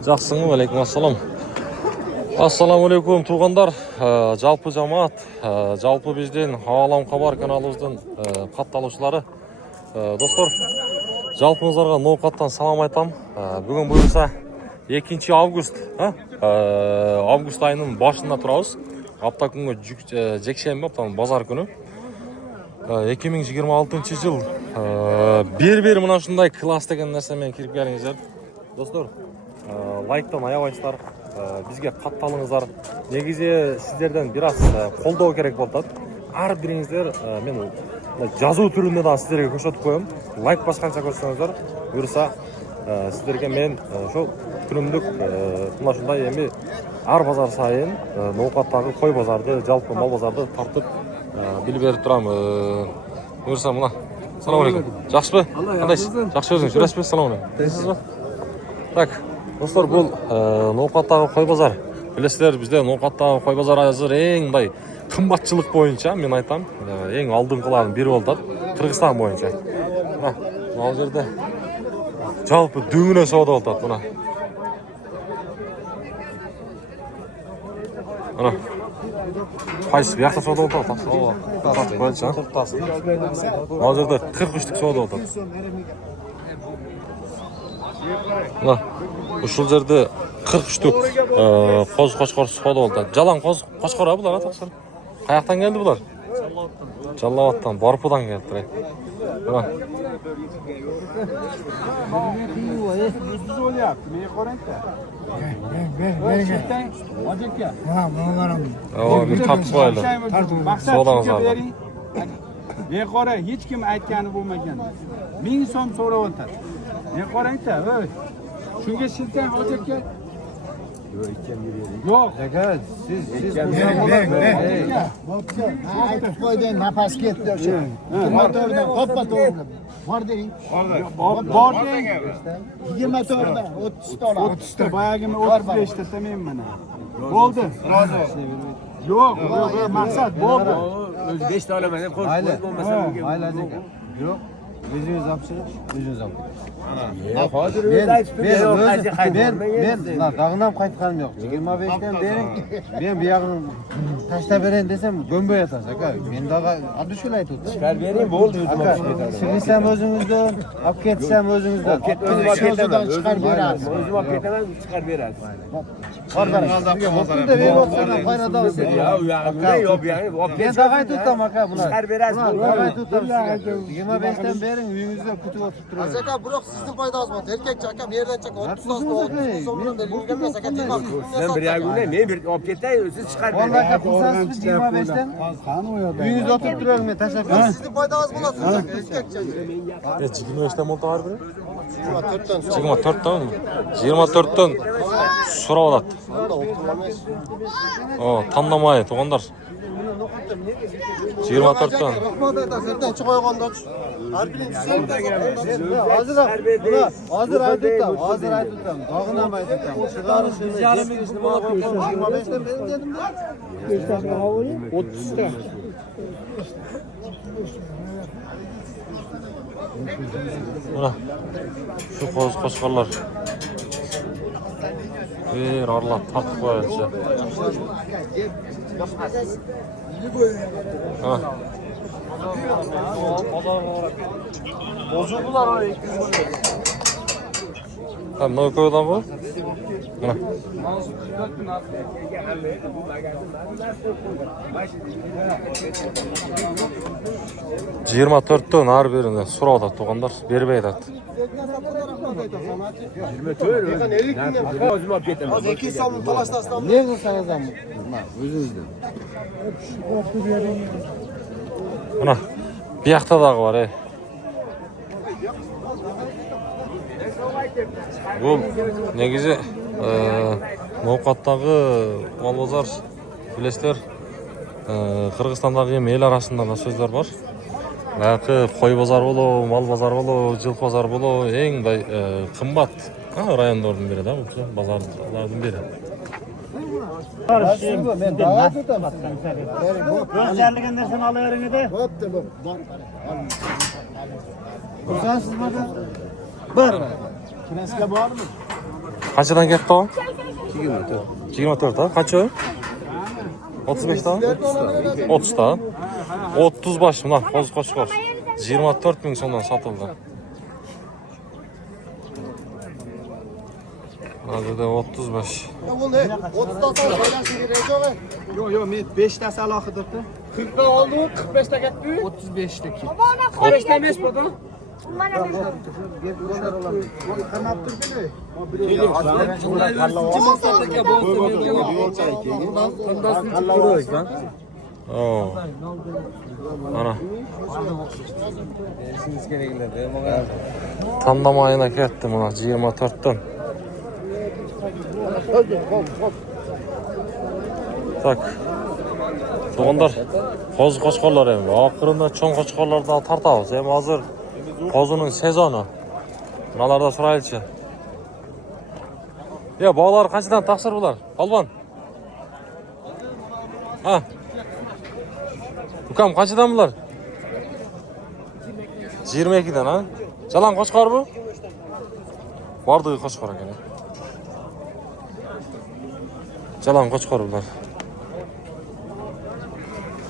Жақсыңыз, алейкум ассалам. Ассаламу алейкум туғандар, жалпы жамаат, жалпы бізден Алам Хабар каналымыздың қатталушылары. Достар, жалпыңыздарға ноқаттан салам айтам. Бүгін бұйырса 2 август, август айының башында тұрауыз. Апта күнгі жексенбі, аптаның базар күні. 2026 жыл бер мына шындай класс деген нәрсемен кіріп келіңіздер. Достар, лайктан аябайсыздар, бізге қатталыңыздар. Негізі сіздерден біраз қолдау керек болды. Әр біріңіздер мен жазу түрінде да сіздерге көрсетіп қоям. Лайк басқанша көрсеңіздер, бұйырса сіздерге мен шо күнімдік мына шындай еме әр базар сайын ноқаттағы қой базарды, жалпы мал базарды тартып біліп беріп тұрам. Бұйырса мұна. Салам алейкум. Жақсы бе? Қандайсыз? Жақсы өзіңіз жүресіз бе? Салам алейкум. Дейсіз бе? Так, достар, бұл ноқаттағы қой базар. Білесіздер, бізде ноқаттағы қой базар азыр ең қымбатшылық бойынша, мен айтам, ең алдыңғылардың бірі болды, Қырғызстан бойынша. Мына жерде жалпы дөңіне сауда болды. Мына қайсы бияқта сауда болды. Мына жерде 43-тік сауда болды. Ушул жерде 43-тік қоз қошқор сауда болды. Жалаң қоз қошқор бұлар атақсыр. Қаяқтан келді бұлар? Жаллабаттан, Борпудан келді. Men qora, hech kim aytgani bo'lmagan. 1000 so'm so'rab o'tadi. Men qarang-ta, ey. Shunga shiltang hojatga. Yo'q, aka, siz aytib qo'ydim, nafas ketdi o'sha. Motordan qoppa to'g'ri. Bor deng. Bor deng. 24da 30 ta oladi. 30 ta, boyagini 35 ta men mana. Bo'ldi, rozi. Yo'q, maqsad bo'ldi. 5 ta olaman deb qo'yib bo'lmasa bunga. Mayli aka. Yo'q. O'zingiz olib chiqing, o'zingiz olib. Hozir o'zi aytib men dag'nam qaytganim yo'q. 25 dan bering. Men bu yog'ini tashlab berayin desam, go'mboy yotasiz aka. Men dag'a adishul aytibdi. chiqarib bering, bo'ldi, o'zim olib ketaman. Sig'isam o'zingizdan, olib ketsam o'zingizdan. O'zim olib ketaman, chiqarib berasiz. o'zim olib ketaman, chiqarib berasiz. Qordan sizga bermoqchiman, foynada olsin. Yo'q, yo'q, olib Men dag'a aytibdim aka, bular. chiqarib berasiz. Dag'a aytibdim. 25 dan bering, uyingizda kutib o'tirib turasiz. Aka, biroq sizning foydangizga erkakcha aka, yerdan chaka 30 so'mdan yurganmas aka, tegmas. Sen bir yaguna, men bir olib ketay, siz chiqarib bering. Vallahi aka, qilsangiz 25 dan uyingizda o'tirib turasiz, men tashlab beraman. Sizning foydangiz bo'ladi aka, erkakcha. 25 dan bo'ldi har biri? 24 dan. 24 dan. 24 dan so'rab oladi. Tanlamay, to'g'anlar. 24 dan. Rahmat aytasan, chiq qo'yganda. Har birinchisi Hozir aytdim. Dog'nam aytdim. Chiqarishini 25 dan bering dedim. 30 ta. Mana shu qo'z qo'shqorlar. Arlab tartib qo'yadi. bozuldular o 200 Tam ne koyulan bu? Mana. 24 dan har birinden so'radi to'g'anlar, berib aytadi. 24. O'zim olib ketaman. Hozir 200 so'mni talashtasizlar. Ne qilsangiz ham, o'zingizdan. Mana bu yoqda dag'i bor, Bu negizi Ноқаттағы мал базар, білесіздер, Қырғызстандағы ел арасында да сөздер бар. Қой базар болу, мал базар болу, жылқы базар болу, ең қымбат райондардың бірі да, базарлардың бірі. Men davet etaman. O'zgarligan narsani olavering edi. Bo'pti, bor. Kursasizmi? Bor. Kraska bormi? Qanchadan ketdi o? 24 ha? Qancha? 35 ta? 30 ta? 30 baş mı lan? Qo'ziqo'chqor. 24 ming so'mdan sotildi. Hadi de 35. Ya bu ne? 30'dan sonra söylensin gerek yok. Yo'q, yo'q, men 5 tasi alohidirda. 40 ta oldu, 45 ta ketdi. 35 taki. 45 ta emas bu da. Oo. Ana. Tanlamayına ketdim ona 24'ten. Tak. So'g'inlar qo'ziqochqorlar ham. Oxirida cho'ng qo'chqorlardan tartamiz. Ham hozir qo'zining sezoni. Bunalarda so'raychi. Ya bog'lar qanchadan taqsir bular? Polvon. Ha. Ukam qanchadan bular? 22 dan ha? Jalan qo'chqor bu? Bordi qo'chqor ekan. Jalan qo'chqor bular.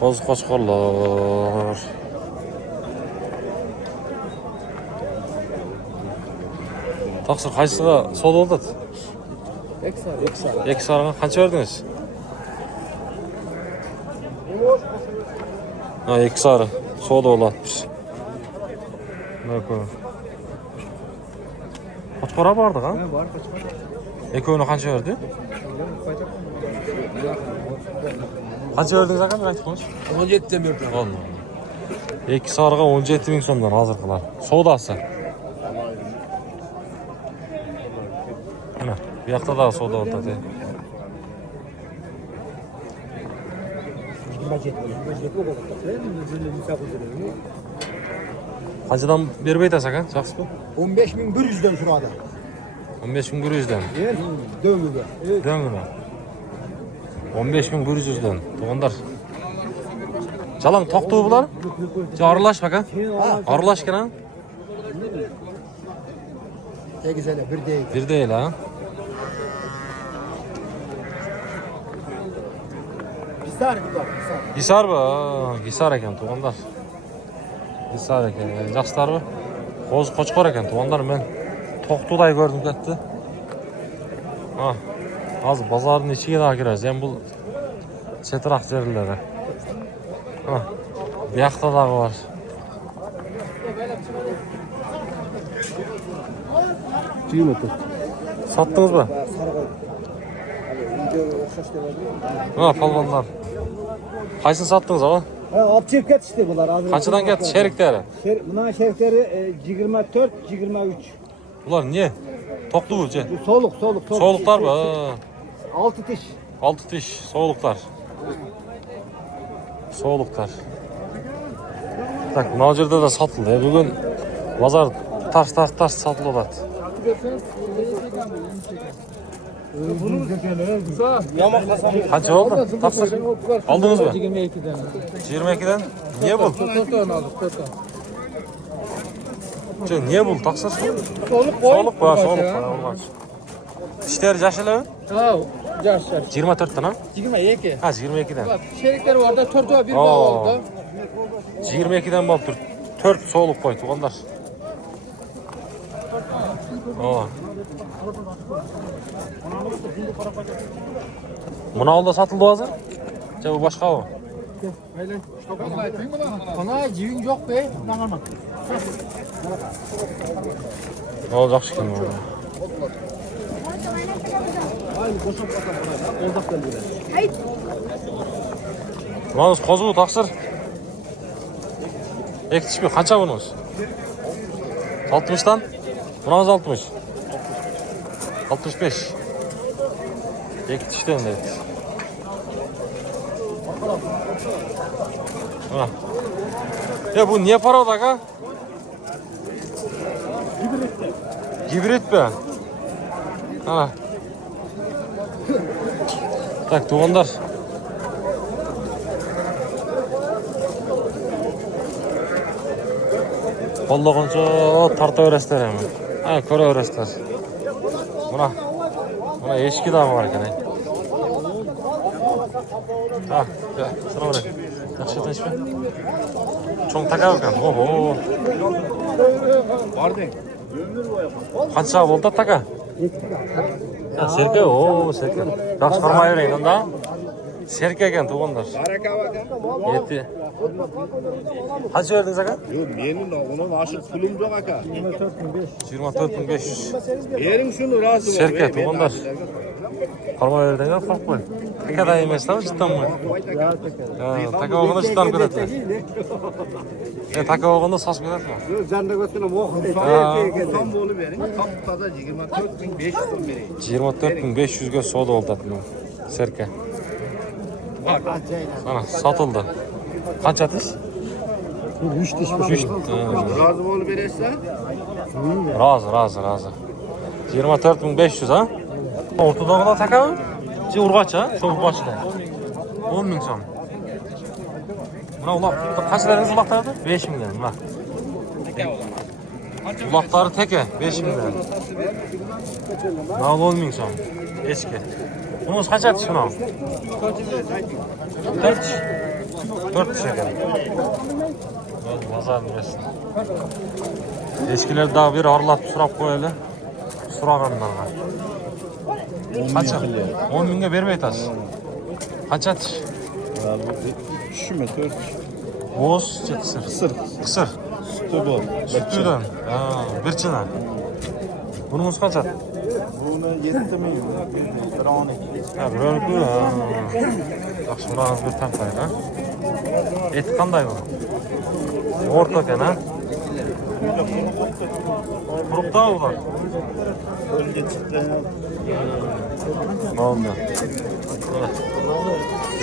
Qo'ziqochqorlar. Taqsir qaysisiga savdo oldi? Eksarga qancha berdingiz? Ha, eksarı savdo olatmış. Bakın. Qo'chqora bordi ha? Bor, qo'chqor. Ekoni qancha berdi? Qancha verdingiz aka? Bir aytib qo'yish. 17 dan berdim. Olmadı. İki sarığa 17 ming so'mdan hazır qiladi. Savdosi. Mana bu yoqda da savdo o'tadi. Qanchadan berib aytasiz aka? Yaxshi. 15.100'den şurada. 15.100'dan. Döngüge. Döngüne. 15.100'dan. To'g'onlar. Jalan to'qtu bular. Aralash aka. Aralashgan ha? Ne güzel bir değil. Bir değil ha. Pisar bir bak. Hisar bu. Hisar ekan to'g'onlar. Hisar ekan. Yaxshilar bu. Qo'ziqochqor ekan to'g'onlar. Men to'qtuday ko'rdim ketdi. Ha. Hozir bozorning ichiga kiramiz. Ham bu chetroq yerlari. Ha. Bu yoqda da var. Sattınız mı? Ha, palvanlar. Kaysını sattınız ama? Alt şirket işte bunlar. Kaçıdan geldi şerikleri? Bunların şerikleri 24, 23. Bunlar niye? Toklu bu. Soluk. Soğuluklar mı? 6 diş. 6 diş soğuluklar. Soğuluklar. Tak, Nacir'de de satıldı. Bugün pazar taş satılıyor. Kaç oldu? Taksir. Aldınız mı? 22'den. 22'den. Niye bu? Toton aldık. Niye bu? Taksir. Soluk koy. Soğuluk var, soğuluk var. Olmaz. İşler yaşlı. Ha, yaş. 24'ten ha? 22. Ha, 22'den. Bak şerikleri orada tortuğa bir Oo. bağ oldu. 22'den bol tur. 4 soğuluk koydu onlar. Oo. Buna olda satıldı hazır. Bu başka o. Bana civin yok be. Bana bak. Ne olacak şimdi bu? Bunuz kozu taksır. Ektiş mi? Kaça bunuz? 60'tan? Bunuz 60. 65. Ektişten de. Ha. Ya bu niye para o da ka? Hibrit be. Ha. Tak, to'g'onlar. Qo'llaguncha tartaverasizlar ham. Ha, ko'raverasizlar. Mana Buna eşki daha var gene. Ha, ya, sıra var. Yaxşı etmiş mi? Çoğun taka bakan. Oho. Vardı. Qancha bo'ldi taka? Ha, serka, o, serka. Yaxshi qarmayvering unda. Serka ekan to'g'onlar. Baraka bakan. Yetti. Qancha berdingiz aka? Yo'q, mening onun aşık pulim yo'q aka. 24.500. Bering shuni rozi bo'l. Serka to'g'onlar. Qarmayverdinglar, qo'rqib qo'y. Takada emaslar, jiddanmi? Taka o'g'ini jiddan ko'radi. Taka o'g'ini soch ko'radimi? Tam bo'lib bering. Taptada 24.500 so'm bering. 24.500 ga savdo oldatmi? Serka. Ana satıldı. Kaç atış? 3 diş. Rozi bo'lib berasizlar? Razı. 24.500 ha? Ortadağına takalım. Urgaç ha? Şu urgaç da. 10.000 son. Buna ulak. Kaçlarınız ulaklardı? 5.000 bak. Ulakları teke 5.000. Buna 10.000 son. Eski. Bunun kaç atış şuna? 4 diş ekan. Mazal bilesin. Eskiler daha bir arlap surap koyalı. Suraganlarga. Kaça? 10.000'e vermeyi taş. Kaç atış? Düşme 4. Boz, kısır. Kısır. Sütüden. Bir çına. Bunun kaç at? Bunu 7 milyon. Bir 12. Ha, böyle bu. Yaxşı, buranız bir tahtaydı ha. Et qanday bu? Orta ekan ha? Quruqda ular. Ölge çıktı. Ne oldu?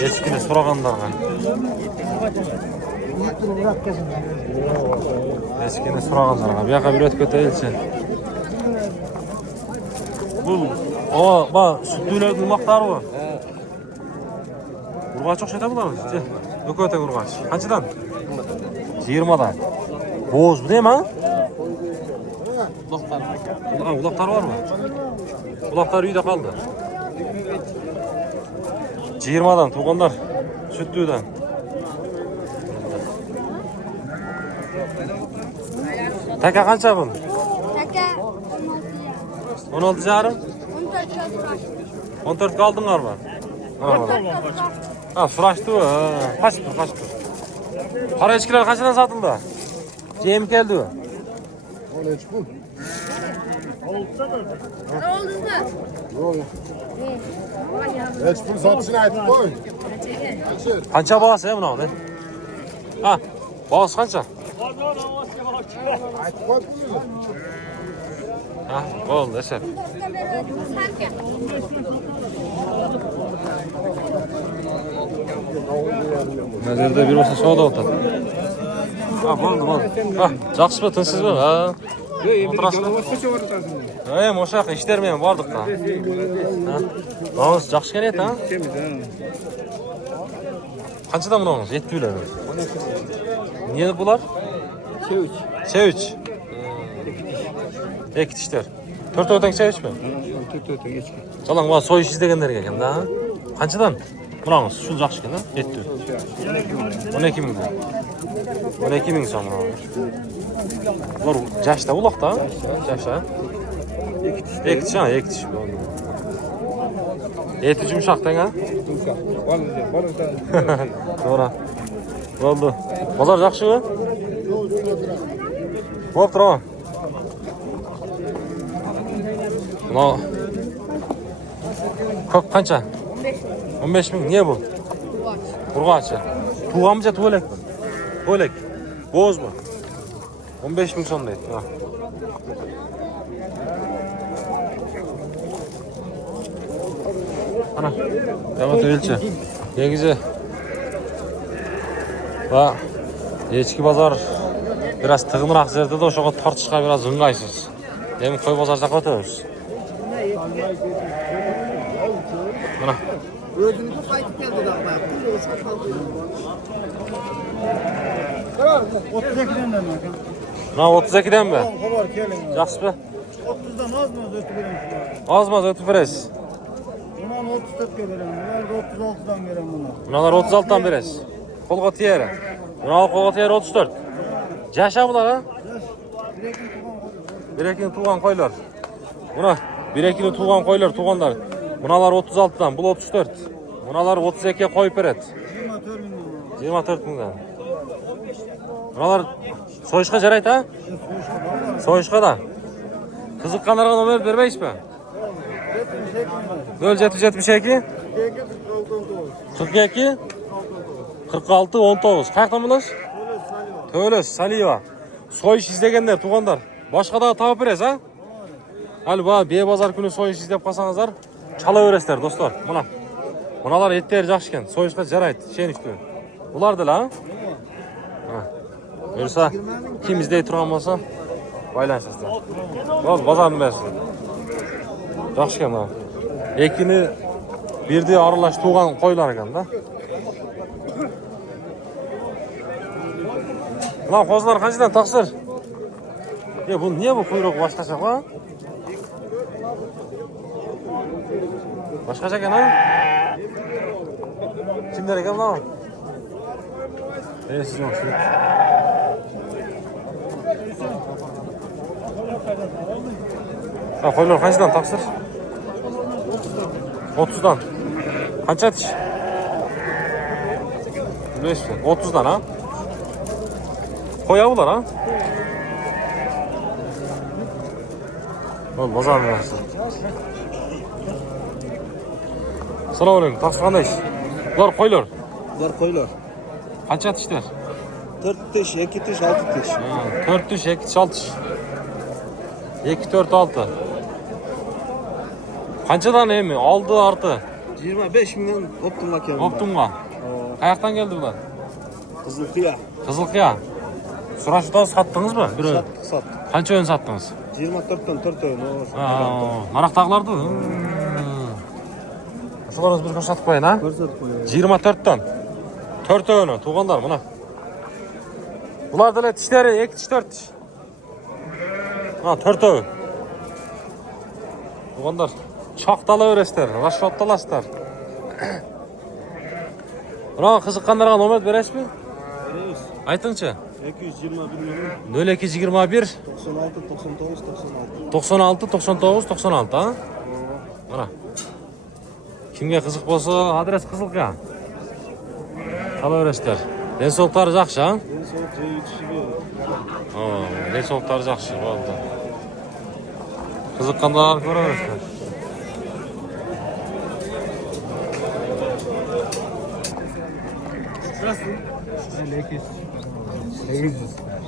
Eskini so'raganlarga. Eskini so'raganlarga. Bu yoqqa bir o'tib ketaylikchi. Bu, bak, sütlülerin maqtarı bu. Urgaç o'xshaydi bularni. O'ko'ta urgaç. Qanchadan? 20dan. Bo'z bu nima? Uloqlar bormi? Uloqlar uyda qoldi. 20dan to'g'onlar. Sütlüden. Taka qancha bu? Taka 16 yarım. 14 kaldınlar mı? Ha, suraştı bu. Kaç tur. Para içkiler kaçından satıldı? Cem geldi bu. Hiçbir satışını aytıp koy. Kança bağısı ya buna? Ha, bağısı kança? Aytıp koy. Ha, oldu eşer. Nazarda bir olsa soğuda otur. Ha, oldu. Ha, жақсы mı, tınsiz mi? Ha. Oturasın. Moşaq, işlermeyen vardık da. Oğuz, жақсы keledi ha? Qanchadan buni oğuz? Yetmiyorlar. Niye bular? Çeviç. İki dişler. 4 öten çeviç mi? 4 geçki. Çalan bana soy iş izlegenlerge ekan da. Qanchadan? Burangiz shu yaxshi ekan, yetdi. 12 ming. 12 ming so'm. Bular jashda uloqda. Jashda. Iki dish. Eti yumshoqdan ha? To'g'ri. Bo'ldi. Bozor yaxshimi? Bo'p turaman. Buna ko'p qancha? 15 ming. Niye bu? Urg'ochi. Tug'amcha to'lak. To'lak. Bo'zmi? 15 ming so'm deydi. Ha. Ana. Devam elchi. Negizi. Va echki bozor biraz tig'inroq yerda da o'shaga tortishga biraz ung'aysiz. Endi qo'y bozorda qotamiz. Mana. Özünüzü qaytib keldi da. 32'den de mi? Mana 32'den mi? Xabar keling. Yaxshimi? 30'dan az mı ötüp verin? Ozmi o'tib berasiz? 34'e verem. Bunlar da 36'dan verem buna. Bunalar 36'dan beresiz. Kolga tiyeri. Bunalar kolga tiyeri 34. Yaşa bular ha? Birekini tuğan koylar. Buna birekini tuğan koylar, tuğanlar. Bunalar 36'dan, bu 34. Bunalar 32'ye koyup beret. 24 mingdan. Bunalar soyuşqa jarayt ha? Soyuşqa da. Qiziqqanlarga nomer bermaysiz-mi? 0772 42 46 19. Qayerdan bilasiz? Töles Saliva. Soyuş izlegenler, tuğanlar. Başqa da tapıp beresiz ha? Hali be bazar günü soyuş izlep qalsаңыздар, çala öresizler dostlar. Mına. Bunalar etleri жақсы ekan, soyuşqa jarayt. Şen üstü. Bular da ha? Buyursa kim izley turgan bolsa baylanışasыздар. Bol bazarны bersin. Жақсы ekan ha. Ekini birde aralaş tuğan qoylar ekan da. Lan kozlar qanchadan taqsir? Bu niye bu kuyruq boshqacha ha? Boshqacha ekan ha? Kimlar ekan bular? Siz yo'q. Ha, qo'ylar qanchadan taqsir? 30'dan. Qancha tish? 30'dan ha? Qo'ya bular ha? Bol bozor narsa. Assalomu alaykum. Taqsir qandaysiz? Bular qo'ylar. Bular qo'ylar. Qancha tishlar? 4 tish, 2 tish, 6 tish. 4 tish, 2 tish, 6 tish. 2 4 6. Qanchadan emi? Oldi orti. 25 mingdan optimga keldi. Optimga. Qayoqdan keldi bular? Qizilqiya. Qizilqiya. Surash utasiz satdingizmi? Biri. Satdik. Qancha o'yin satdingiz? 24dan 4 o'yin. Naraqdaqlardi. Shularni bir ko'rsatib qo'ying ha. Ko'rsatib qo'ying. 24dan 4 o'yini tug'anlar mana. Bularda tishlari 2 tish 4 tish. Ha, 4 o'yin. Tug'anlar choqtalaverasizlar, rashotdalasizlar. Buna qiziqqanlarga nomer berasizmi? Beramiz. Aytingchi. 221 0221 96 99 96. 96 99 96 ha? Mana. Kimga qiziq bo'lsa, adres Qizilqa. Qalaverasizlar. Densoqlari yaxshi ha? Densoq yetishib. Densoqlari yaxshi bo'ldi. Qiziqqanlar ko'raverasizlar. Lekin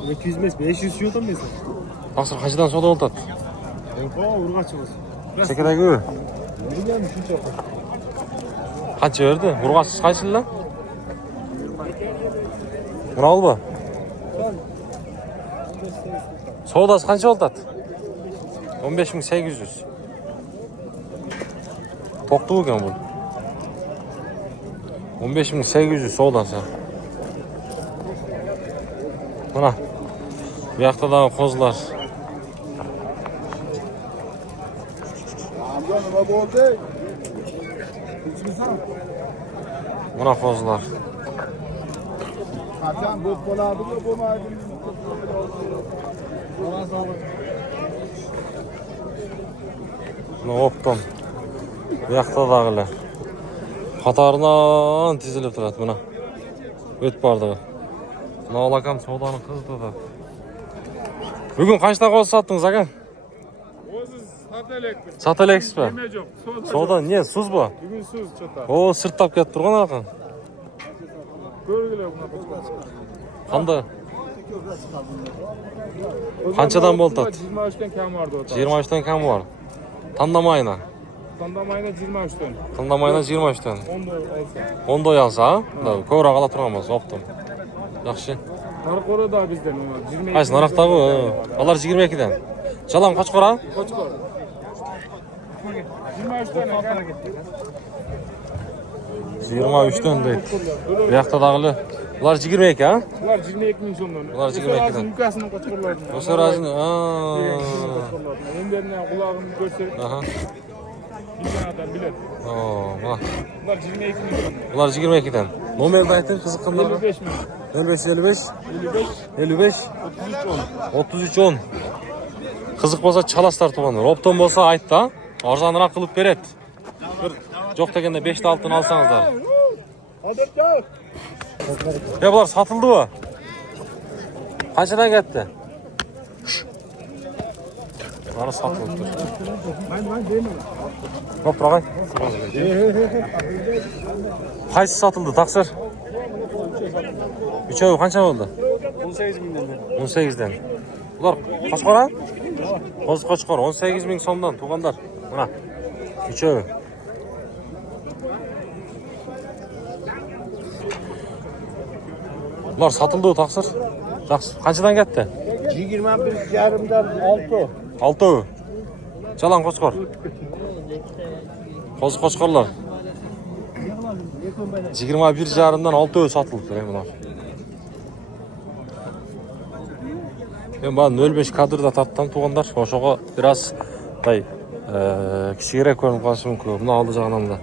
200 emas, 500 yo'qdan mesela. Taqsir qanchadan savdo bo'ladi? Urg'achimiz. Chekadagi uy. Bilmadim shuncha. Qancha berdi? Urg'asiz qaysilar? Muralba. Savdosi qancha bo'ladi? 15800. To'qtu ekan bu. 15800 savdosi. Mana. Bu yoqdagi qo'zlar. Nima bo'ldi? Mana qo'zlar. Qachon bu bo'ladimi, bo'lmaydimi? Mana optom. Bu yoqdagilar. Qatoridan tizilib turadi mana. O'tib bordi. Nolakam savdoni qiziqdi. Bugun qanchta qo'z satdingiz aka? Satalaksizmi? Savdo ne? Suz bu? Bugun so'z chota. O, sirtlab ketib turgan aka. Ko'rgilar bunaqa. Qanday? Qanchadan bo'ldi? 23 dan kam bordi o'ta. 23 dan kam bor. Tandamayna. Tandamayna 23 dan. Tandamayna 23 dan. 10 olsa. 10 doy olsa, ha? Ko'ra qala turamiz, optim. Yaxshi. Narqorada bizdan 22. Qaysi naraqdagi? Ular 22 dan. Jalan Qo'chqora? Qo'chqor. 23 dan ekan. 23 dan deydi. Bu yoqdagi ular 22 ha? Ular 22 ming so'mdan. Ular 22 dan. Yukasini qo'chqorlardan. O'sha razini, Endi qulog'ini ko'rsak. aha. Dünyadan bilet. Oo, mana. Bunlar 22 milyon. Bular 22'den. Nomerni ayting, qiziqqanlar. 55 milyon. 0555 55 55 33 10. 33 10. Qiziq bo'lsa chalasizlar tuganlar. Opton bo'lsa aytdi, ha. Arzonroq qilib beradi. Bir yo'q deganda 5 ta oltin olsangizlar. Ya bular satildimi? Qanchadan ketdi? Mana satıldı. Hop bırakın. Qaysi satıldı taksir? Üçövi qancha oldu? 18 milyon. 18'den. Ular Qo'chqor ha? Qo'chqor 18 ming so'mdan tuğanlar. Mana. Üçövi. Ular satıldı taksir. Yaxshi. Qanchadan ketdi? 21,5'dan 6. 6. Çalan Qo'chqor. Qo'chqorlar. 21,5'dan 6 satıldı bunlar. Ben bana 05 kadrda tarttan tuğanlar. Oşoğa biraz kichikroq ko'rinib qolishi mumkin. Buni oldi jag'dan da.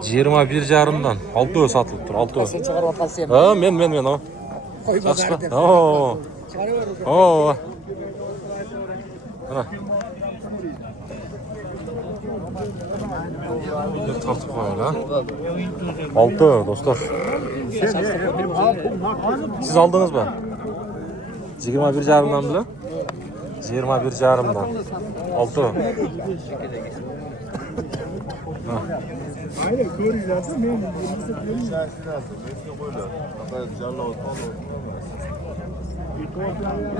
21,5'dan 6 satılıb tur. 6. Sen çıkarıp atarsın. Ha, men o. Yaxshi. Oo. Oo. Mana. Bir tartib qo'yaylik ha. 6 dostlar. Siz aldınız mı? 21,5'dan bile? 21,5'dan. 6.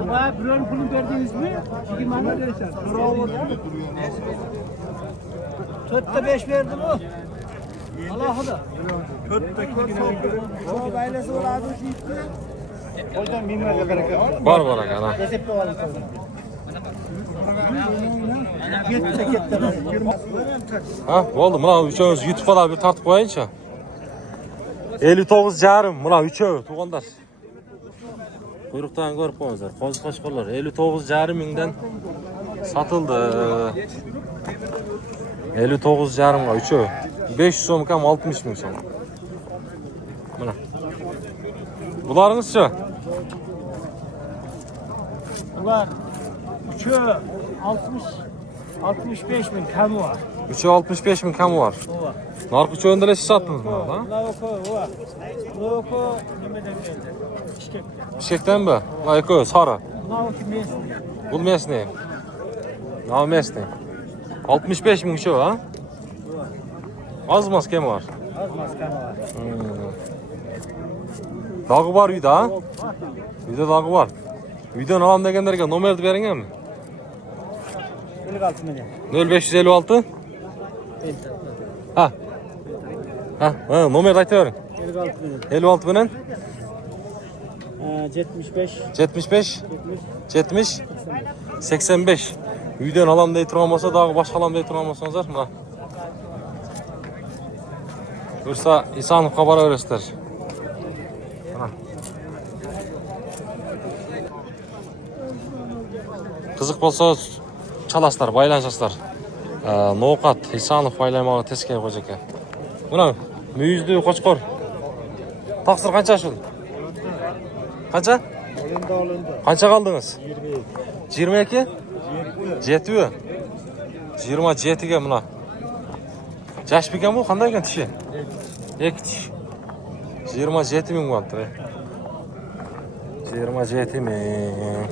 Bana buranın pulunu verdiniz mi? 20 ana verirsen. Tötte 5 verdim o. Allah'a da. Çok ailesi var abi. Hocam bilmem ne bereket. Var ana. Resepte var. Git. Ha, oldu. Mana üçöňüz YouTube'da bir tartib qo'yayıncha. 59,5 mana üçövi tuğanlar. Quyruqdan ko'rib qo'yingizlar. Qo'chqorlar 59,5 mingdan satıldı. 59,5 ga üçövi. 500 so'm kam 60 ming so'm. Mana. Bularınızcha? Bunlar 3'ü 65 bin kamu var. 3'ü 65 ming kamı var. Narx üçöğünde de siz sattınız mı? Loko nimeden geldi? Bişkekten mi? Layıkı, sarı. Loko mesni. Bul mesni. Nav mesni. 65 ming üçöğü ha? Az maske mi var? Az maskanı var. Dağı var uyda ha? Uyda dağı var. Uydan alam degenlerge nomerdi verin mi? 56 milyon. 0556 Ha. Nomer aytıverin. 56 milyon. 56 bilen 75. 75 70 85. Uydan alam dey turgan bolsa dağı başka alam dey turgan bolsaňyzlar mana. Bursa İsanovga bara beresizler. Mana. Kızık bolsa çalaslar, baylanşaslar. Noqat İsanov baylaymagy teskey qo'yacak ekan. Buna müyüzdü Qo'chqor. Taksir qancha şul? Qancha? Qancha qaldınız? 22. 7. 27 ga buna. Jash bekan bu qanday ekan tishi? 2 tish. 27 ming bo'ldi. 27 ming.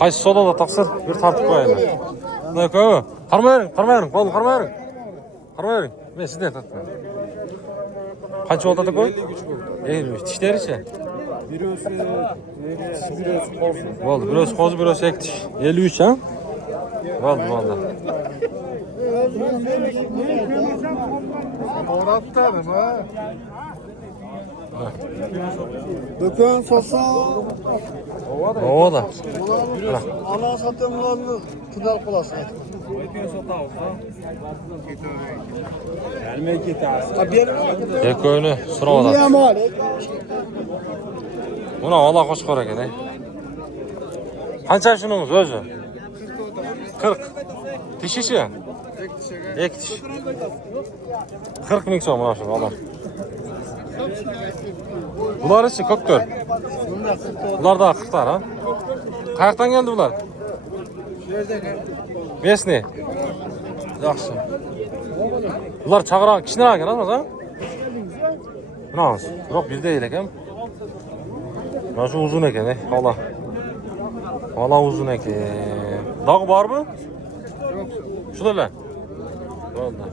Qaysi sodada taqsir bir tartib qo'yaylik. Nako? Qarmayring, qo'l qarmayring. Qarmayring. Men sizdan tartibman. Qancha o'tadi qo'y? 53. Tishlaricha? Birosi qo'zi. Bo'ldi, birosi qo'zi, birosi ektish. 53 ha? Bo'ldi. Dükkan sosa. O da. Ana satımlarını kudal kulası. Ekoyunu surab oladi. Buni ola qo'shqor ekan. Qancha shuningiz o'zi? 40. Tishishi? Ek tish. 40 ming so'm mana shu olam. Bular-chi ko'kko'r. Bular da 40 tar, ha? Qayerdan keldi bular? Mesni. Yaxshi. Bular chaqiraq kichkina ekan, ha? Mana yo'q, bir deyil ekan. Mana shu uzun ekan, xola. Xola uzun ekan. Dog' bormi? Yo'q. Shular. Bo'ldi.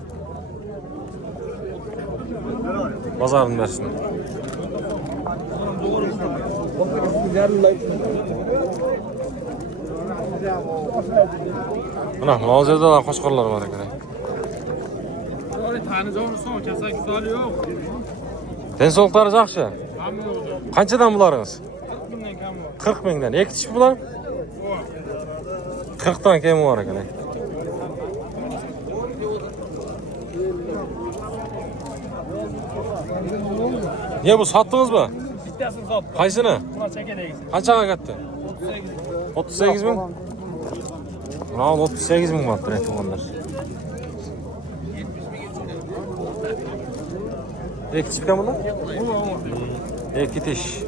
Bazarini bersin. Mana hozirda qo'shqorlar bor ekan. Tanıcağını kesak güzel yok. Tensoqlari yaxshi. Qanchadan bularingiz? 40 mingdan. Ekitish bular? 40 dan kemi bor ekan. Niye bu sattınız mı? Bittasini sot. Qaysini? Buna çekedeyiz. Qanchaga ketdi? 38 38 ming. ming? Mana 38 ming bo'pti, aytganlar. Ekitish ekan bular? Ekitish.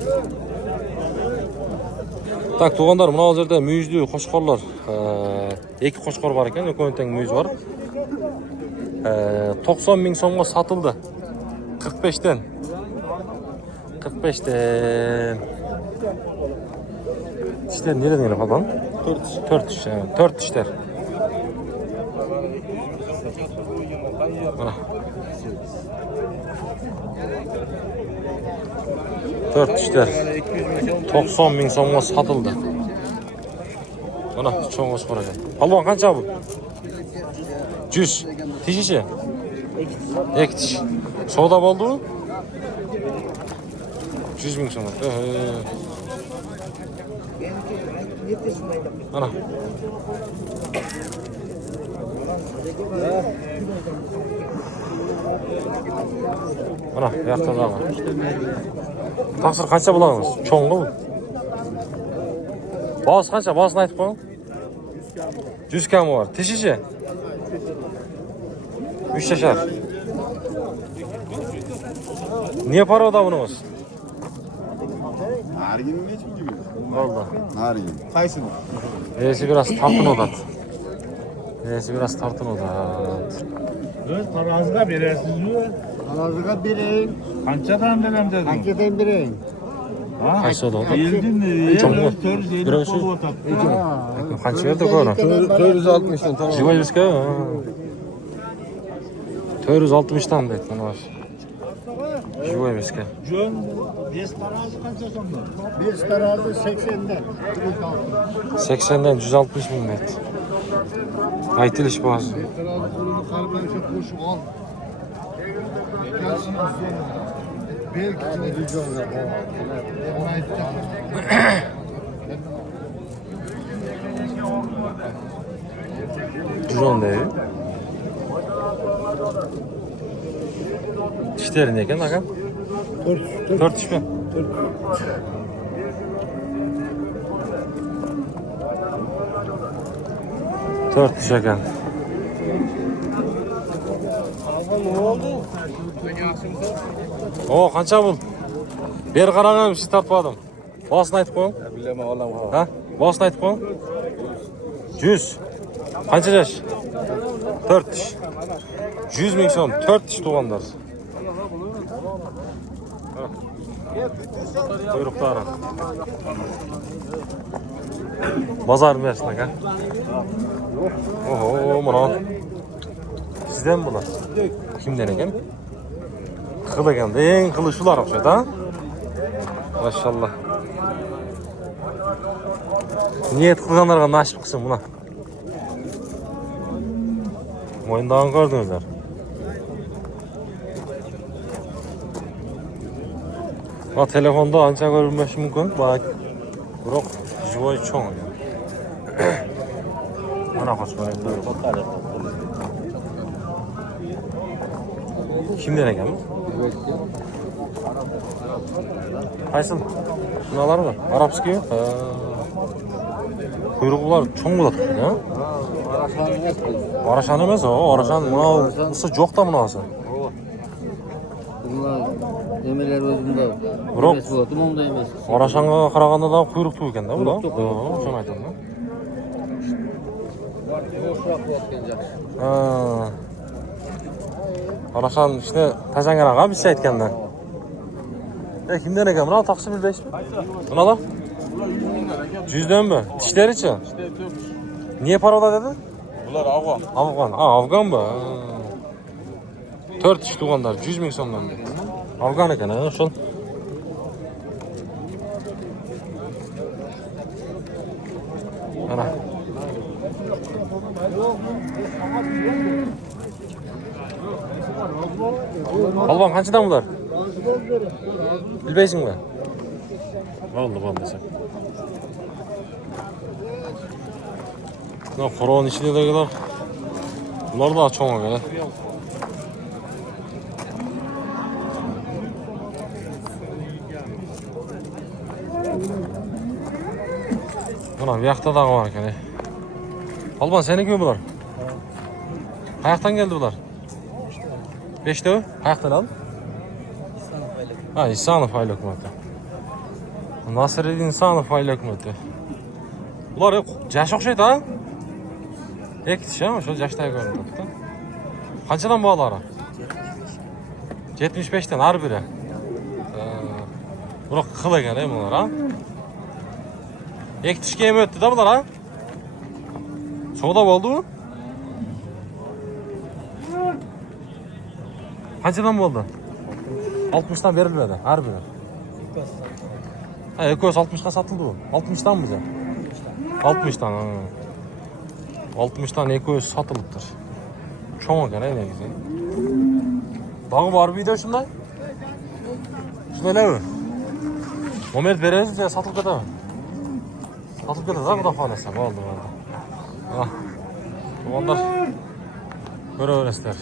Tak, tuğanlar, mana hozirda muyuzli qo'shqorlar, iki qo'shqor bor ekan, ko'ntang muyuz bor. 90 ming so'mga sotildi. 45 dan. 45 dan. İşte nereden geliyor falan? 4 iş. 4 işler. Bana. 4 işler. 90 ming so'mga sotildi. Mana cho'ng qo'shqor ekan. Palvon qancha bu? 100. Tishichi? Ektish. Savdo bo'ldimi? 100 ming so'm. Ana. Ana, yaxta dağı. Taqsir qancha bularimiz? Cho'ng'i bu. Boz qancha? Bozini aytib qo'ying. 100 kami bor. Tishichi? 3 yashar. Niye paroda bunimiz? Nargin nechi gibi? Oldu. Nargin. Qaysini? Nesi biraz tartın odat. Nesi biraz tartın odat. Öz tarazıga beresiz-mi? Anazıga bereyim. Qanchadan berem dedin? Qanchadan bereyim? Ha? Qaysi odat? Eldin, Cho'ng'i. 450 Birosi. pul o'tadi. Qancha berdi ko'ni? 460 dan tamam. Jivoyevska. 460 dan deydi mana shu. Jivoyevska. Jön 5 tarazı qancha so'mda? 5 tarazi 80'den. 80'den 160 ming deydi. Aytilish bazı. Tarazi qo'lini qalblancha qo'shib ol. Gelsin üstüne. Belki içine diyeceğim ya. Ona aytacağım. Jujon deydi. Tishleri ne ekan aka? 4 tish mi? 4 tish ekan. O qancha bu? Ber qarag'im, siz topmadim. Bosini aytib qo'ying. Bilmem olam ha. Ha? Bosini aytib qo'ying. 100. Qancha yaş? 4 tish. 100 ming so'm, 4 tish tuğanlar. Quyruqlari. Bozor bersin aka. Oho, mana. Sizden bular. Kimden ekan? Qil ekanda, eng qili shular o'xshaydi, ha? Maşallah. Niyet qilganlarga nasib qilsin buna. Mo'yindog'ini ko'rdingizlar. Ha telefonda ancha ko'rinmeshi mumkin. Bak. Biroq живой cho'ng. Mana qo'shmay. Kimden ekan? Qaysi? Bunalarmi? Arabskiy? Quyruqlar cho'ng bo'ladi, ha? Arashan emas o, arashan bunisi yo'q-da bunisi. Bunlar demeler özünde. Biroq Umumda emas. Arashanga qaraganda da quyruq tuv ekanda bular. O'shani aytaman. Arashan işte tajangaraga bir şey aytganda. Kimden ekan buna taqsi bilmaysiz? Bunalar? 100'den mi? Dişleriçi? Niye paroda dedi? Bular Afgan. Afgan. Ha, Afgan mı? 4 iş tuğanlar 100 bin sondan. Afgan ekan ha, şol. Ana. Alban qanchadan bular? Bilmaysizmi? Oldu sen. Buna qo'rg'on ichidagilar. Bular da cho'ng ekan. Mana bu yoqda da var ekan. Alban seniki bular. Qayoqdan keldi bular? 5'te mi? Qayoqdan aldın? Ha, İhsanov aile hükümeti. Nasreddin İhsanov aile hükümeti. Bular yaş o'xshaydi ha? Ektiş ha, şu yaşdagi ko'rinadi. Qanchadan bo'g'alari? 75'ten har biri. Biroq xil ekan bular ha. Ektishga ham o'tdi-da bular ha. Savdo bo'ldi-ku? Qanchadan bo'ldi? 60'dan berilmedi har biri. Ha, 260'ga satıldı bu. 60'dan mı? 60'dan. 60'dan 200 satılıptır. Çoğun ekan ne güzel. Dağı var bir de şunday. Şunday mi? Moment veririz ya satılıp kadar. Satılıp kadar da bu da fanesi. Oldu. Ah. Onlar böyle öğrençler.